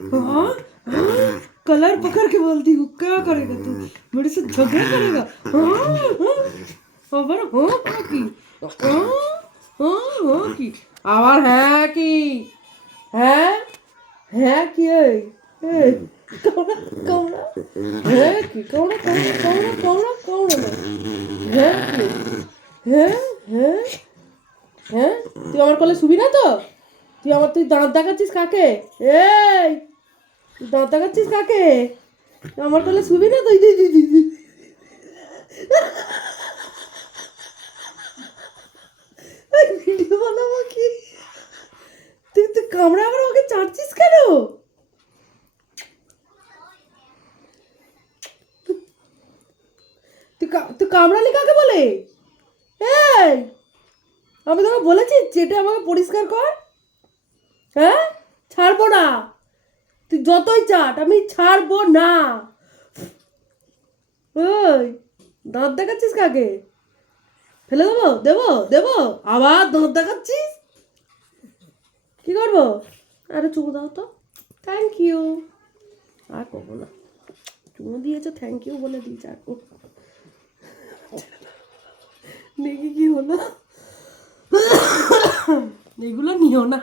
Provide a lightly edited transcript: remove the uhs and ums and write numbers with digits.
हाँ कलर पकड़ के बोलती हूँ क्या करेगा तू मेरे से झगड़ा करेगा আবার हाँ की हाँ की আবার হ্যাঁ কি হ্যাঁ হ্যাঁ কি এই কৌড়া কৌড়া হ্যাঁ কি কৌড়া কৌড়া কৌড়া কৌড়া কৌড়া না হ্যাঁ কি হ্যাঁ হ্যাঁ হ্যাঁ তুই আমার কোলে শুবি না তো তুই দাঁত দেখাচ্ছিস কাকে এই তুই দাঁত দেখাচ্ছিস কাকে আমার কোলে শুবি না তুই ভিডিও বানাবো কি তুই কামড়া করে ওকে চাটছিস কেন তুই কামড়ালি কাকে বলে এই আমি তোকে বলেছি যেটা আমাকে পরিষ্কার কর হ্যাঁ ছাড়বো না তুই যতই চাট আমি ছাড়বো না ওই দাঁত দেখাচ্ছিস কাকে ফেলে দেবো দেবো দেবো আবার দাঁত দেখাচ্ছিস কি করবো আরে চুমু দাও তো থ্যাংক ইউ আর করবো না চুমু দিয়েছো থ্যাংক ইউ বলে দিয়েছে আর দেখি কি হলো এগুলো নিও না